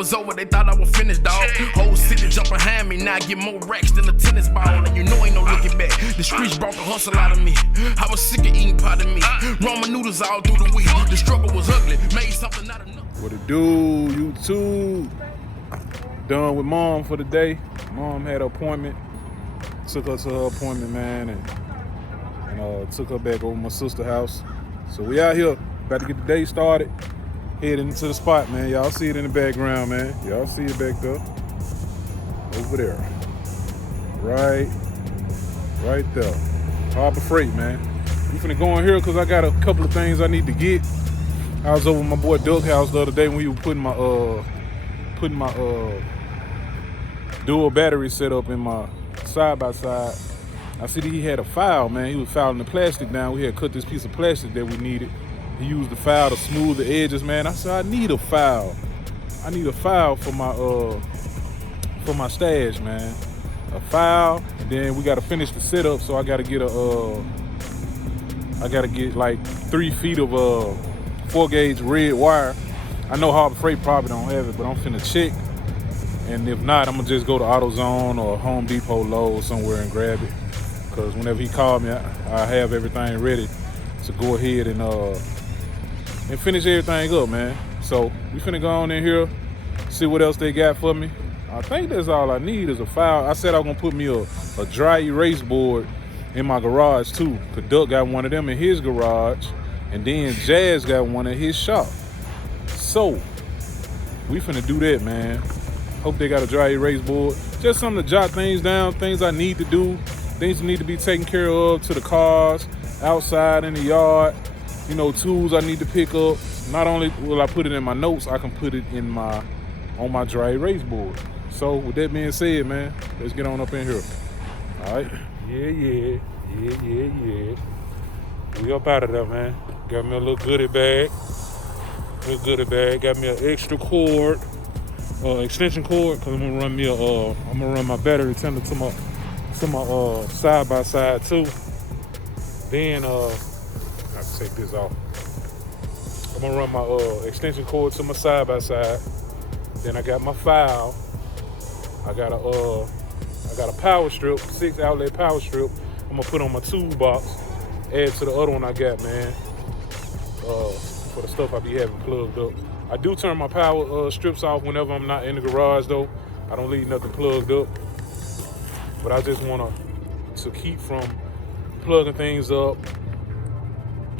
was over, they thought I was finished, dog. Whole city jump behind me, now I get more racks than a tennis ball. And you know ain't no looking back. The streets brought the hustle out of me. I was sick of eating pot of meat. Ramen noodles all through the week. The struggle was ugly, made something out of nothing. What it do, YouTube? Done with mom for the day. Mom had an appointment. Took her to her appointment, man, and took her back over to my sister's house. So we out here, about to get the day started. Heading into the spot, man. Y'all see it in the background, man. Y'all see it back there. Over there. Right there. Harbor Freight, man. We finna go in here because I got a couple of things I need to get. I was over at my boy Doug's house the other day when we were putting my dual battery set up in my side-by-side. I see that he had a file, man. He was filing the plastic down. We had cut this piece of plastic that we needed. He used the file to smooth the edges, man. I said, I need a file. I need a file for my stash, man. A file, and then we gotta finish the setup, so I gotta get like 3 feet of 4-gauge red wire. I know Harbor Freight probably don't have it, but I'm finna check. And if not, I'm gonna just go to AutoZone or Home Depot, Lowe's, somewhere and grab it. Cause whenever he called me, I have everything ready to go ahead and finish everything up, man. So we finna go on in here, see what else they got for me. I think that's all I need is a file. I said I was gonna put me a dry erase board in my garage too. Cause Duck got one of them in his garage, and then Jazz got one in his shop. So we finna do that, man. Hope they got a dry erase board. Just something to jot things down, things I need to do, things that need to be taken care of to the cars, outside in the yard, you know, tools I need to pick up. Not only will I put it in my notes, I can put it on my dry erase board. So with that being said, man, let's get on up in here. All right. Yeah. We up out of there, man. Got me a little goodie bag. Got me an extra cord. Extension cord, because I'm gonna run my battery tender to my side by side too. Then I have to take this off. I'm gonna run my extension cord to my side by side. Then I got my file. I got a power strip, 6 outlet power strip. I'm gonna put on my toolbox. Add to the other one I got, man. For the stuff I be having plugged up. I do turn my power strips off whenever I'm not in the garage, though. I don't leave nothing plugged up. But I just want to keep from plugging things up.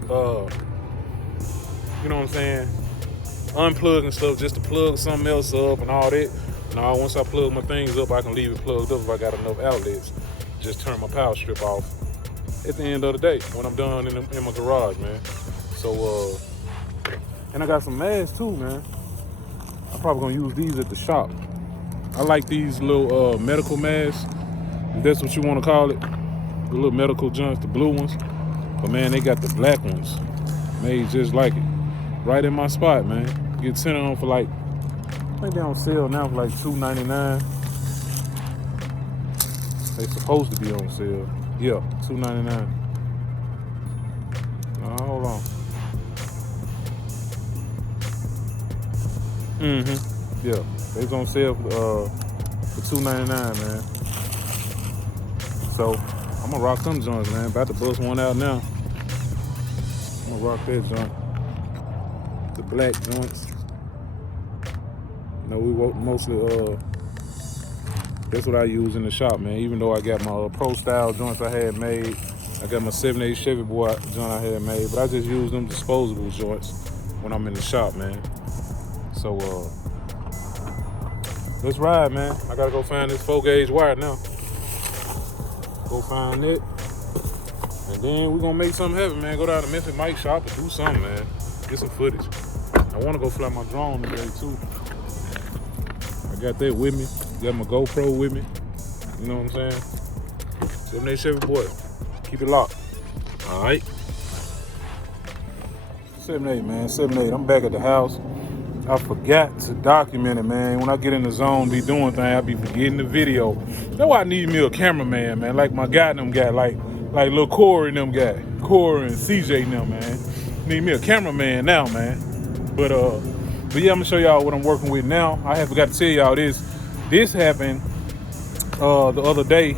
You know what I'm saying? Unplugging stuff just to plug something else up and all that. Now, once I plug my things up, I can leave it plugged up if I got enough outlets. Just turn my power strip off at the end of the day when I'm done in my garage, man. So, and I got some masks too, man. I'm probably gonna use these at the shop. I like these little medical masks, if that's what you want to call it. The little medical joints, the blue ones. But man, they got the black ones made just like it. Right in my spot, man. Get 10 of them for like, I think they're on sale now for like $2.99. They supposed to be on sale. Yeah, $2.99. Hold on. Yeah, they's on sale for $2.99, man. So I'm gonna rock them joints, man. About to bust one out now. I'm gonna rock that joint. The black joints. You know, we mostly that's what I use in the shop, man. Even though I got my pro style joints I had made, I got my 7/8 Chevy boy joint I had made, but I just use them disposable joints when I'm in the shop, man. So let's ride, man. I gotta go find this 4-gauge wire now. Go find it, and then we're gonna make something happen, man. Go down to Memphis Mike's shop and do something, man. Get some footage. I wanna go fly my drone today too. I got that with me. Got my GoPro with me. You know what I'm saying? 7/8 Chevy boy. Keep it locked. All right. 7/8, man. 7/8. I'm back at the house. I forgot to document it, man. When I get in the zone, be doing things, I be forgetting the video. That's why I need me a cameraman, man. Like my guy and them got, like little Corey and them got. Corey and CJ and them, man. Need me a cameraman now, man. But But yeah, I'm gonna show y'all what I'm working with now. I forgot to tell y'all this. This happened the other day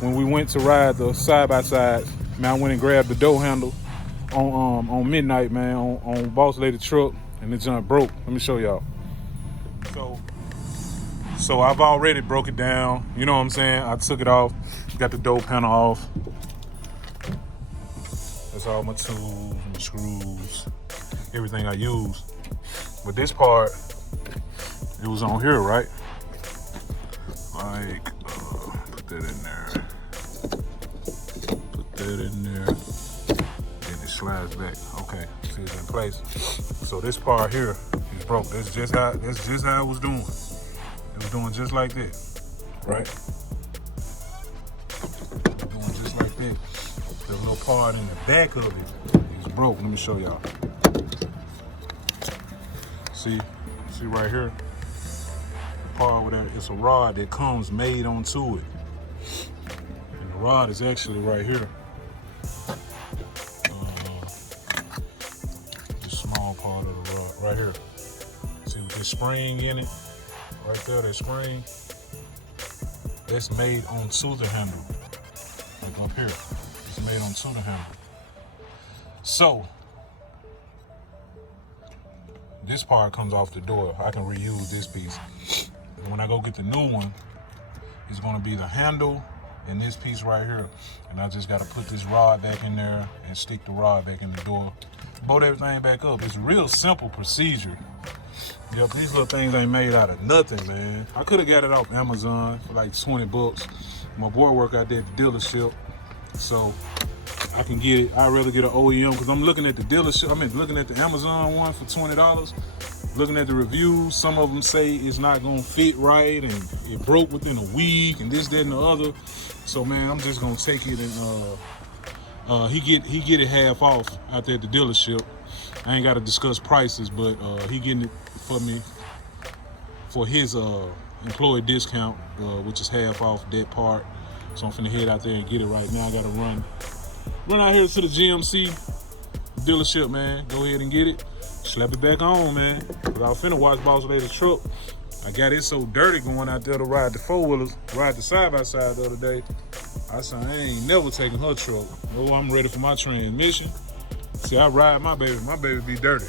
when we went to ride the side-by-sides. Man, I went and grabbed the door handle on midnight, man, on BossLady truck, and the junk broke. Let me show y'all. So I've already broke it down. You know what I'm saying? I took it off, got the door panel off. That's all my tools, my screws, everything I use. But this part, it was on here, right? Like, put that in there. Put that in there. Then it slides back. Okay, see it's in place. So this part here is broke. That's just how it was doing. It was doing just like that, right? It was doing just like that. The little part in the back of it is broke. Let me show y'all. See right here, the part where it's a rod that comes made onto it. And the rod is actually right here. The small part of the rod, right here. See with this spring in it, right there, that spring, that's made onto the handle. Like up here, it's made onto the handle. So, this part comes off the door. I can reuse this piece. And when I go get the new one, it's gonna be the handle and this piece right here. And I just gotta put this rod back in there and stick the rod back in the door. Bolt everything back up. It's a real simple procedure. Yep, these little things ain't made out of nothing, man. I could have got it off Amazon for like 20 bucks. My boy work out there at the dealership, so I can get it. I'd rather get an OEM because I'm looking at the dealership. Looking at the Amazon one for $20. Looking at the reviews, some of them say it's not gonna fit right and it broke within a week and this, that, and the other. So man, I'm just gonna take it and he get it half off out there at the dealership. I ain't gotta discuss prices, but he getting it for me for his employee discount, which is half off that part. So I'm finna head out there and get it right now. I gotta run out here to the GMC dealership, man. Go ahead and get it. Slap it back on, man. But I was finna watch BossLady's truck. I got it so dirty going out there to ride the four-wheelers, ride the side-by-side the other day. I said, I ain't never taking her truck. Oh, I'm ready for my transmission. See, I ride my baby be dirty.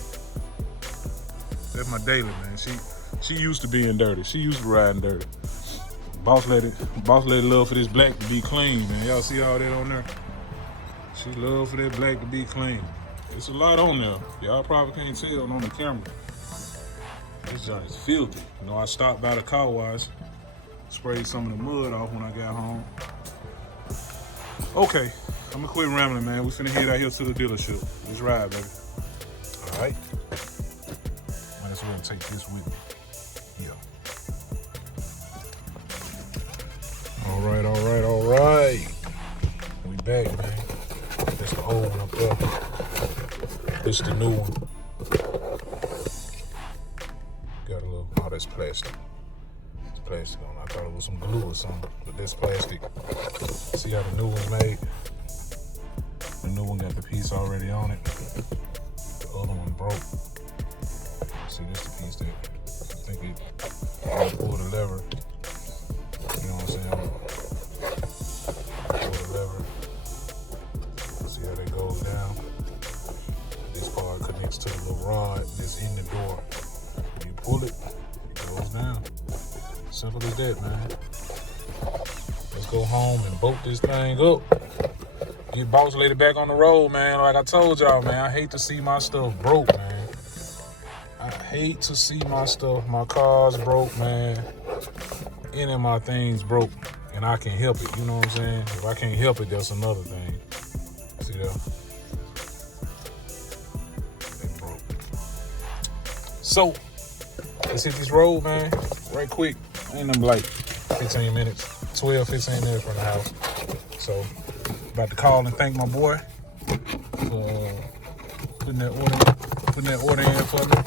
That's my daily, man. She used to being dirty. She used to riding dirty. BossLady love for this black to be clean, man. Y'all see all that on there? She love for that black to be clean. It's a lot on there. Y'all probably can't tell on the camera. This joint is filthy. You know, I stopped by the car wash, sprayed some of the mud off when I got home. Okay, I'm gonna quit rambling, man. We finna head out here to the dealership. Let's ride, baby. All right. Might as well take this with me. Yeah. All right. We back, man. That's the old one up there. This the new one. Got a little, oh, that's plastic. It's plastic on. I thought it was some glue or something, but that's plastic. See how the new one's made? The new one got the piece already on it. The other one broke. See, this the piece that I think it pull the lever. You know what I'm saying? Pull the lever. See how that goes down? This part connects to the little rod that's in the door. When you pull it, it goes down. Simple as that, man. Let's go home and bolt this thing up. Get BossLady back on the road, man. Like I told y'all, man, I hate to see my stuff broke, man. I hate to see my stuff, my car's broke, man. Any of my things broke, and I can help it, you know what I'm saying? If I can't help it, that's another thing. See that? They broke. So, let's hit this road, man, right quick. Ain't nothing like 15 minutes, 12, 15 minutes from the house. So, about to call and thank my boy for putting that order in for me.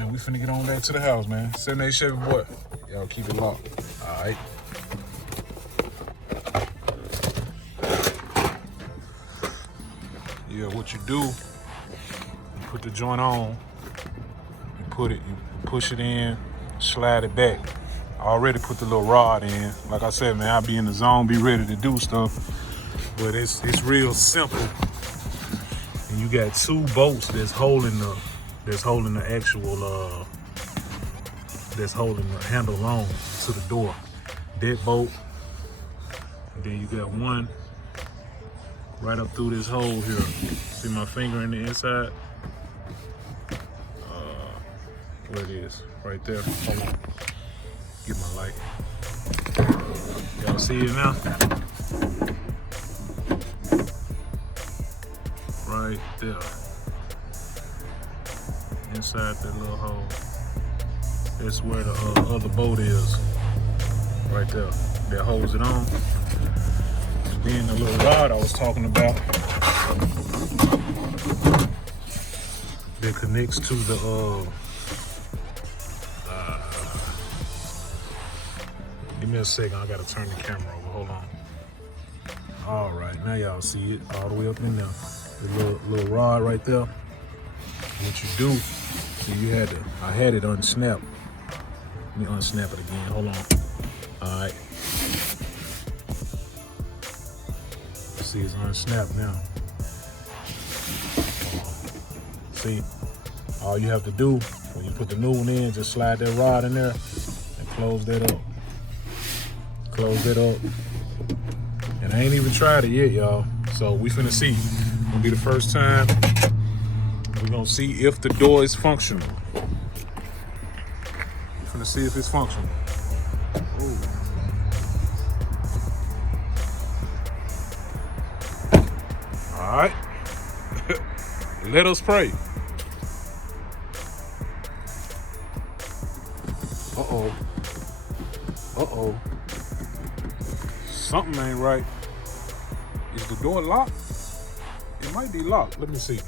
And we finna get on back to the house, man. 78 Chevy boy. Y'all keep it locked. All right. Yeah, what you do, you put the joint on, you push it in, slide it back. I already put the little rod in. Like I said, man, I'll be in the zone, be ready to do stuff. But it's real simple. And you got 2 bolts that's holding the actual that's holding the handle on to the door. That bolt. And then you got one right up through this hole here. See my finger in the inside? Where it is, right there. Hold on. Get my light. Y'all see it now? Right there. Inside that little hole. That's where the other bolt is. Right there. That holds it on. Then the little rod I was talking about that connects to the give me a second, I gotta turn the camera over, hold on. All right, now y'all see it all the way up in there. The little rod right there. What you do, see I had it unsnapped. Let me unsnap it again, hold on. All right. See, it's unsnapped now. See, all you have to do when you put the new one in, just slide that rod in there and close that up. Close that up. And I ain't even tried it yet, y'all. So we finna see. Gonna be the first time. We're gonna see if the door is functional. We're finna see if it's functional. Ooh. All right. Let us pray. Uh-oh. Uh-oh. Something ain't right. Is the door locked? It might be locked. Let me see.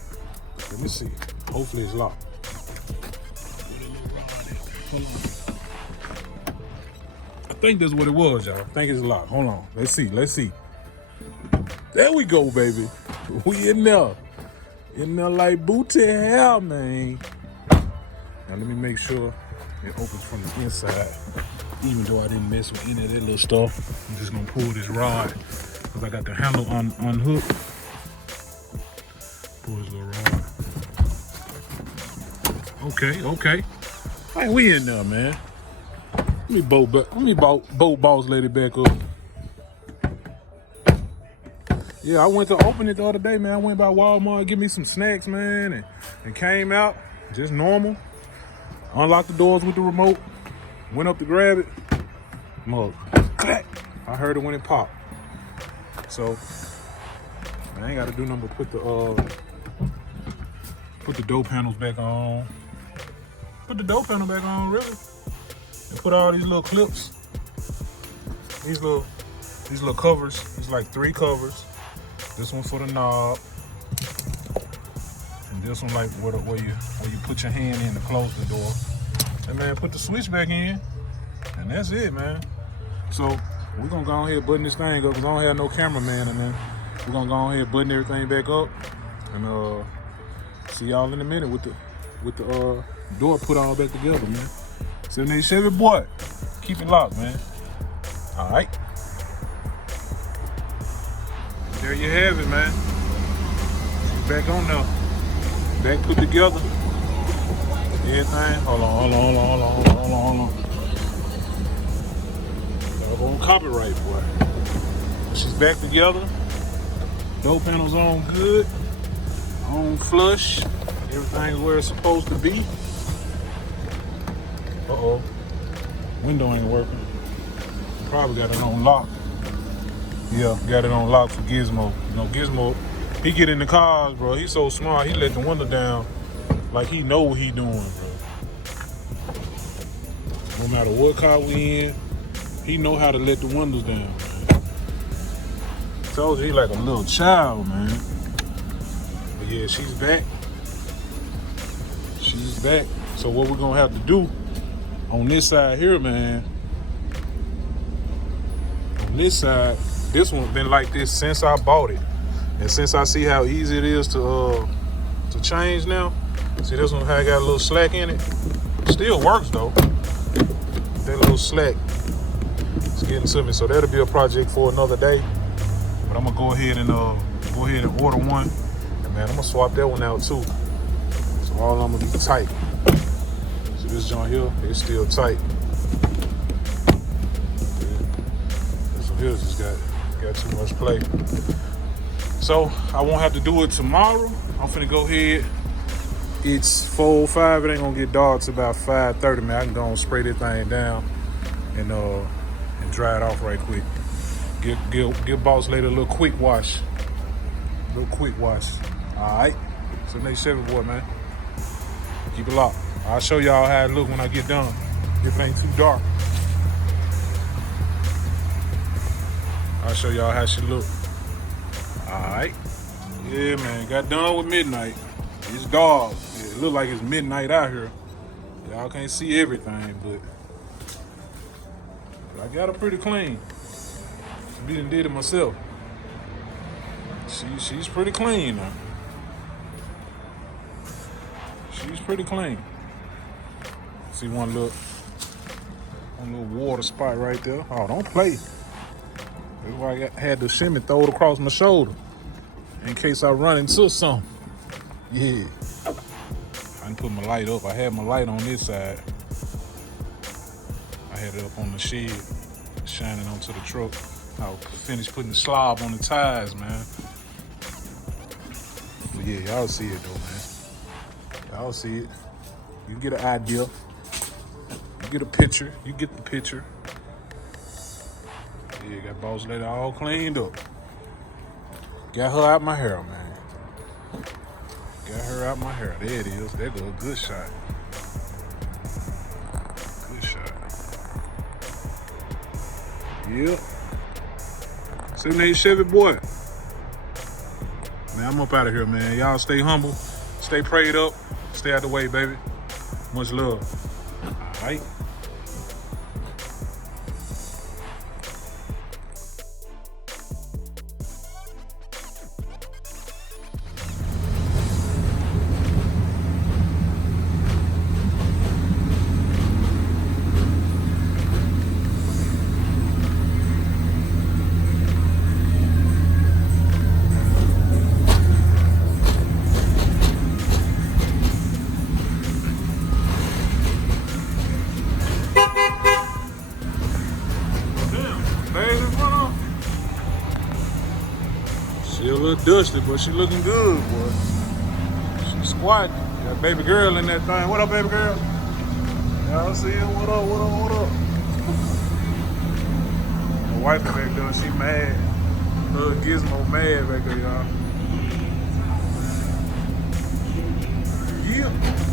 Let me see. Hopefully it's locked. I think that's what it was, y'all. I think it's locked. Hold on. Let's see. Let's see. There we go, baby. We in there. In there like booty hell, man. Now let me make sure it opens from the inside. Even though I didn't mess with any of that little stuff, I'm just gonna pull this rod because I got the handle unhooked. Pull this little rod. Okay. Hey, we in there, man. Let me boat BossLady back up. Yeah, I went to open it the other day, man. I went by Walmart, get me some snacks, man, and came out just normal. Unlocked the doors with the remote. Went up to grab it. Mug. Clack. I heard it when it popped. So I ain't gotta do nothing but put the door panels back on. Put the door panel back on, really. And put all these little clips. These little covers. It's like 3 covers. This one for the knob. And this one like where you put your hand in to close the door. And man, put the switch back in, and that's it, man. So we're gonna go ahead and button this thing up because I don't have no cameraman, and then we're gonna go ahead and button everything back up, and see y'all in a minute with the door put all back together, man. 787 boy, keep it locked, man. All right. There you have it, man. She's back on now. Back put together. Everything. Hold on. Y'all gonna copyright, boy. She's back together. Door panels on good. On flush. Everything's where it's supposed to be. Uh-oh. Window ain't working. Probably got it on lock. Yeah, got it on lock for Gizmo. You know, Gizmo, he get in the cars, bro. He's so smart. He let the window down like he know what he doing, bro. No matter what car we in, he know how to let the windows down, man. Told you he like a little child, man. But yeah, she's back. She's back. So what we're gonna have to do on this side here, man. On this side, this one's been like this since I bought it. And since I see how easy it is to change now, See this one, how I got a little slack in it? Still works though. That little slack is getting to me. So that'll be a project for another day. But I'm gonna go ahead and order one. And man, I'm gonna swap that one out too. So all of them gonna be tight. So this joint here, it's still tight. This one here just got too much play. So I won't have to do it tomorrow. I'm finna go ahead. It's 4:05. It ain't gonna get dark till about 5:30. Man, I can go and spray this thing down and dry it off right quick. Give Boss Lady a little quick wash. All right. So next 7 boy, man. Keep it locked. I'll show y'all how it look when I get done. If it ain't too dark. I'll show y'all how she look. Alright. Yeah, man. Got done with midnight. It's dark. Yeah, it look like it's midnight out here. Y'all can't see everything, but I got her pretty clean. I done did it myself. She's pretty clean now. She's pretty clean. See one little water spot right there. Oh, don't play. That's why I had the shimmy throw it across my shoulder in case I run into something. Yeah. I didn't put my light up. I had my light on this side. I had it up on the shed, shining onto the truck. I finished putting the slob on the tires, man. But yeah, y'all see it though, man. Y'all see it. You get an idea. You get a picture. You get the picture. Yeah, got Boss Lady all cleaned up. Got her out my hair, man. Got her out my hair. There it is. There go a good shot. Good shot. Yep. 78 Chevy boy. Man, I'm up out of here, man. Y'all stay humble. Stay prayed up. Stay out the way, baby. Much love. All right. She a little dusty, but she looking good, boy. She squatting. Got baby girl in that thing. What up, baby girl? Y'all see her? What up? My wife back there, she mad. Little Gizmo mad back there, y'all. Yeah.